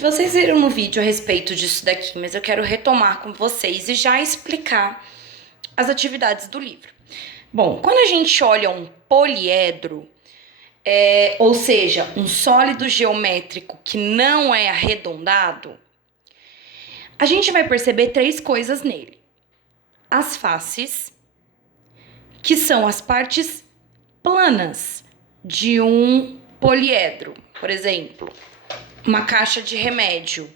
Vocês viram no vídeo a respeito disso daqui, mas eu quero retomar com vocês e já explicar as atividades do livro. Bom, quando a gente olha um poliedro, ou seja, um sólido geométrico que não é arredondado, a gente vai perceber três coisas nele. As faces, que são as partes planas de um poliedro. Por exemplo, uma caixa de remédio.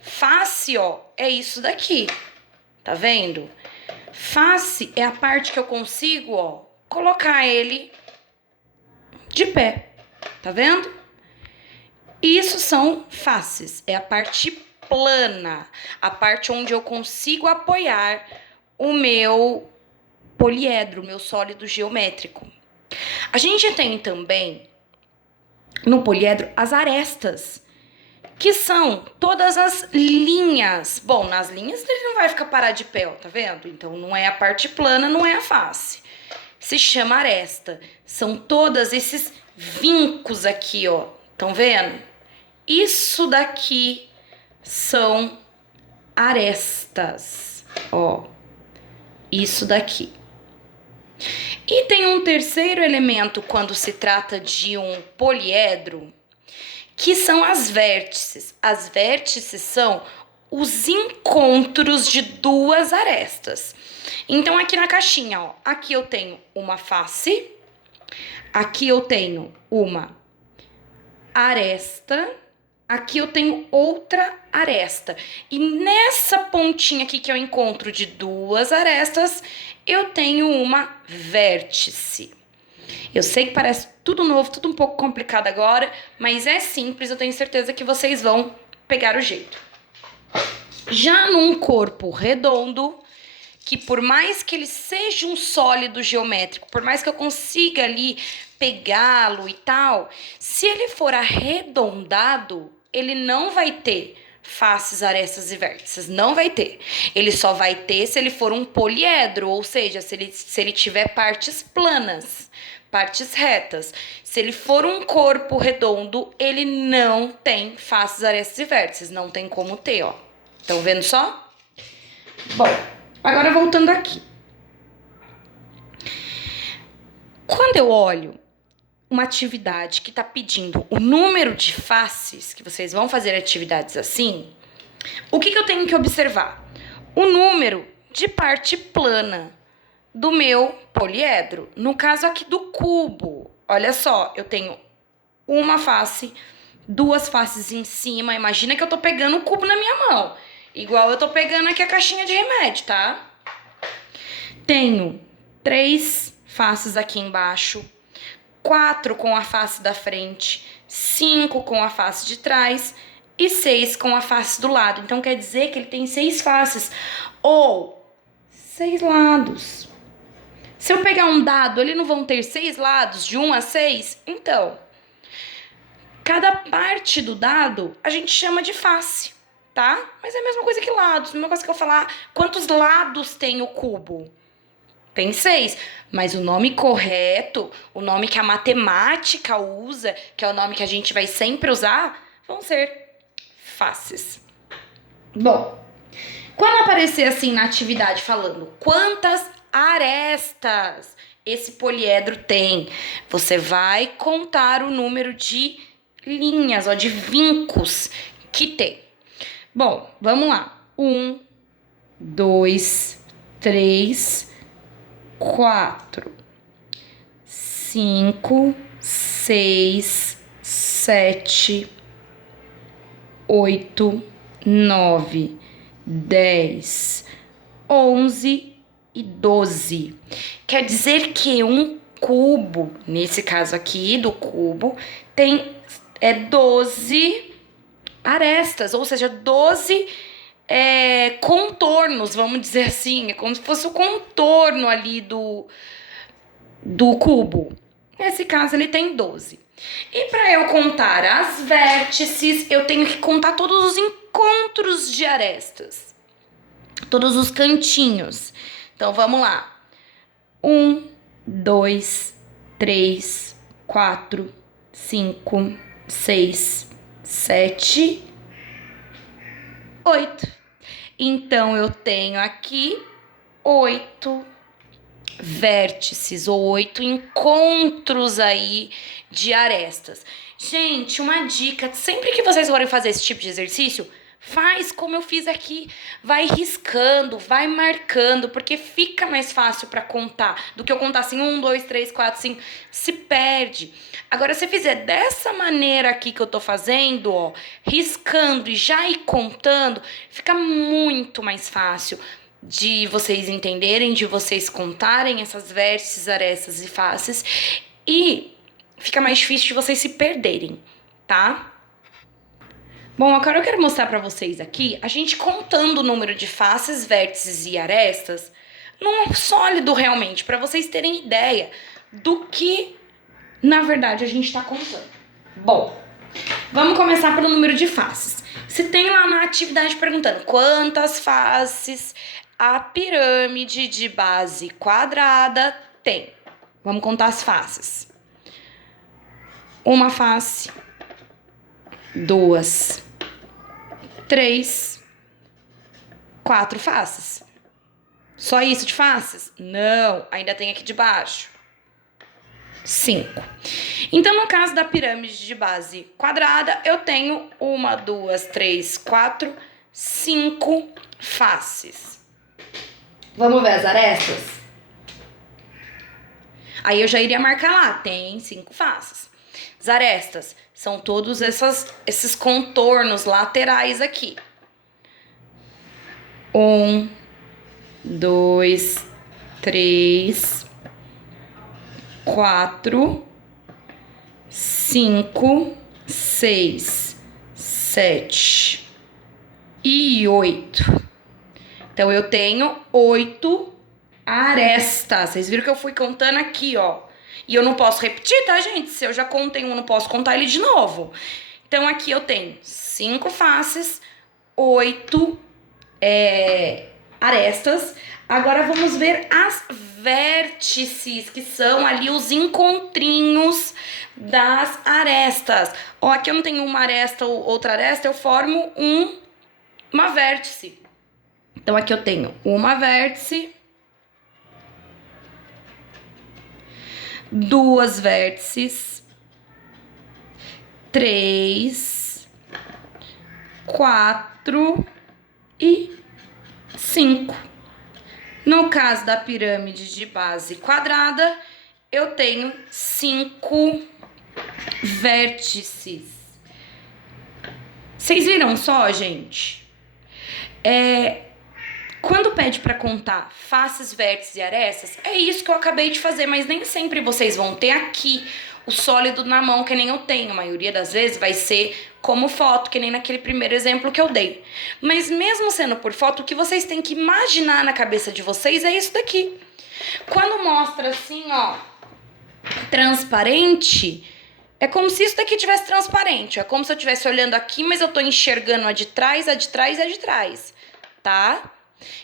Face, ó, é isso daqui. Tá vendo? Face é a parte que eu consigo, ó, colocar ele de pé. Tá vendo? Isso são faces. É a parte plana. A parte onde eu consigo apoiar o meu poliedro, o meu sólido geométrico. A gente tem também no poliedro as arestas, que são todas as linhas. Bom, nas linhas ele não vai ficar parado de pé, ó, tá vendo? Então não é a parte plana, não é a face. Se chama aresta. São todos esses vincos aqui, ó. Estão vendo? Isso daqui são arestas, ó. Isso daqui. E tem um terceiro elemento quando se trata de um poliedro, que são as vértices. As vértices são os encontros de duas arestas. Então, aqui na caixinha, ó, aqui eu tenho uma face, aqui eu tenho uma aresta, aqui eu tenho outra aresta. E nessa pontinha aqui que é o encontro de duas arestas, eu tenho uma vértice. Eu sei que parece tudo novo, tudo um pouco complicado agora, mas é simples, eu tenho certeza que vocês vão pegar o jeito. Já num corpo redondo, que por mais que ele seja um sólido geométrico, por mais que eu consiga ali pegá-lo e tal, se ele for arredondado, ele não vai ter faces, arestas e vértices, não vai ter. Ele só vai ter se ele for um poliedro, ou seja, se ele tiver partes planas, partes retas. Se ele for um corpo redondo, ele não tem faces, arestas e vértices, não tem como ter, ó. Estão vendo só? Bom, agora voltando aqui. Quando eu olho uma atividade que está pedindo o número de faces, que vocês vão fazer atividades assim, o que eu tenho que observar? O número de parte plana do meu poliedro. No caso aqui do cubo, olha só, eu tenho uma face, duas faces em cima. Imagina que eu tô pegando o cubo na minha mão, igual eu tô pegando aqui a caixinha de remédio, tá? Tenho três faces aqui embaixo, 4 com a face da frente, 5 com a face de trás e 6 com a face do lado. Então, quer dizer que ele tem 6 faces ou 6 lados. Se eu pegar um dado, ele não vão ter 6 lados, de 1 a 6? Então, cada parte do dado a gente chama de face, tá? Mas é a mesma coisa que lados, a mesma coisa que eu falar quantos lados tem o cubo. Tem 6, mas o nome correto, o nome que a matemática usa, que é o nome que a gente vai sempre usar, vão ser faces. Bom, quando aparecer assim na atividade falando quantas arestas esse poliedro tem, você vai contar o número de linhas, ó, de vincos que tem. Bom, vamos lá. 1, 2, 3... 4, 5, 6, 7, 8, 9, 10, 11 e 12. Quer dizer que um cubo, nesse caso aqui do cubo, tem 12 arestas, ou seja, 12 contornos, vamos dizer assim. É como se fosse o contorno ali do cubo. Nesse caso, ele tem 12. E para eu contar as vértices, eu tenho que contar todos os encontros de arestas. Todos os cantinhos. Então, vamos lá. 1, 2, 3, 4, 5, 6, 7, 8. Então, eu tenho aqui 8 vértices ou 8 encontros aí de arestas. Gente, uma dica, sempre que vocês forem fazer esse tipo de exercício, faz como eu fiz aqui, vai riscando, vai marcando, porque fica mais fácil para contar do que eu contar assim, 1, 2, 3, 4, 5, se perde. Agora, se fizer dessa maneira aqui que eu tô fazendo, ó, riscando e já ir contando, fica muito mais fácil de vocês entenderem, de vocês contarem essas vértices, arestas e faces, e fica mais difícil de vocês se perderem, tá? Bom, agora eu quero mostrar pra vocês aqui, a gente contando o número de faces, vértices e arestas num sólido realmente, pra vocês terem ideia do que, na verdade, a gente tá contando. Bom, vamos começar pelo número de faces. Se tem lá na atividade perguntando quantas faces a pirâmide de base quadrada tem. Vamos contar as faces. Uma face, 2, 3, 4 faces. Só isso de faces? Não, ainda tem aqui de baixo. 5. Então, no caso da pirâmide de base quadrada, eu tenho 1, 2, 3, 4, 5 faces. Vamos ver as arestas? Aí eu já iria marcar lá, tem 5 faces. As arestas são todos esses contornos laterais aqui. 1, 2, 3, 4, 5, 6, 7 e 8. Então, eu tenho 8 arestas. Vocês viram que eu fui contando aqui, ó. E eu não posso repetir, tá, gente? Se eu já contei um, eu não posso contar ele de novo. Então, aqui eu tenho 5 faces, 8 arestas. Agora, vamos ver as vértices, que são ali os encontrinhos das arestas. Ó, aqui eu não tenho uma aresta ou outra aresta, eu formo uma vértice. Então, aqui eu tenho uma vértice, 2 vértices, 3, 4 e 5. No caso da pirâmide de base quadrada, eu tenho 5 vértices. Vocês viram só, gente? Quando pede para contar faces, vértices e arestas, é isso que eu acabei de fazer, mas nem sempre vocês vão ter aqui o sólido na mão, que nem eu tenho. A maioria das vezes vai ser como foto, que nem naquele primeiro exemplo que eu dei. Mas mesmo sendo por foto, o que vocês têm que imaginar na cabeça de vocês é isso daqui. Quando mostra assim, ó, transparente, é como se isso daqui tivesse transparente. É como se eu estivesse olhando aqui, mas eu tô enxergando a de trás, a de trás e a de trás, tá?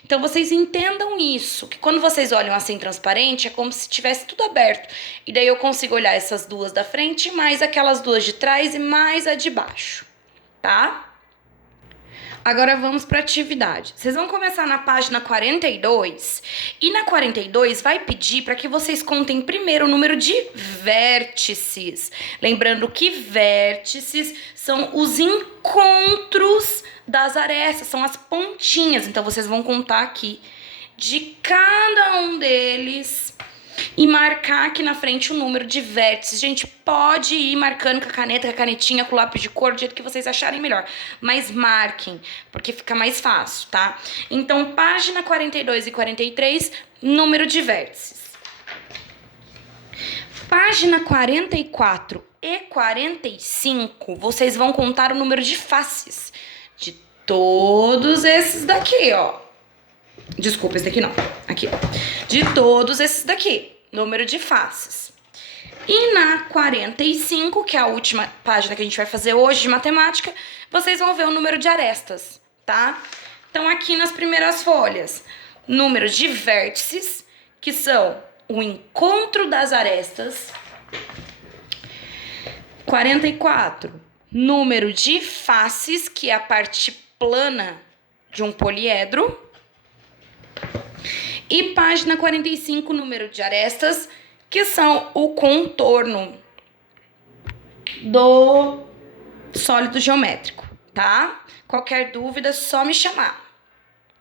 Então, vocês entendam isso, que quando vocês olham assim transparente, é como se tivesse tudo aberto. E daí eu consigo olhar essas duas da frente, mais aquelas duas de trás e mais a de baixo, tá? Agora vamos para atividade. Vocês vão começar na página 42 e na 42 vai pedir para que vocês contem primeiro o número de vértices. Lembrando que vértices são os encontros das arestas, são as pontinhas. Então vocês vão contar aqui de cada um deles e marcar aqui na frente o número de vértices. Gente, pode ir marcando com a caneta, com a canetinha, com o lápis de cor, do jeito que vocês acharem melhor. Mas marquem, porque fica mais fácil, tá? Então, página 42 e 43, número de vértices. Página 44 e 45, vocês vão contar o número de faces de todos esses daqui, ó. Desculpa, esse daqui não. Aqui, ó. De todos esses daqui, número de faces. E na 45, que é a última página que a gente vai fazer hoje de matemática, vocês vão ver o número de arestas, tá? Então, aqui nas primeiras folhas, número de vértices, que são o encontro das arestas. 44, número de faces, que é a parte plana de um poliedro. E página 45, número de arestas, que são o contorno do sólido geométrico, tá? Qualquer dúvida, só me chamar.